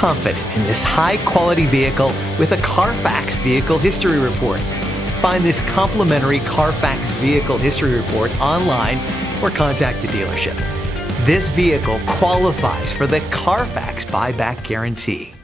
confident in this high-quality vehicle with a Carfax Vehicle History Report. Find this complimentary Carfax Vehicle History Report online or contact the dealership. This vehicle qualifies for the Carfax Buyback Guarantee.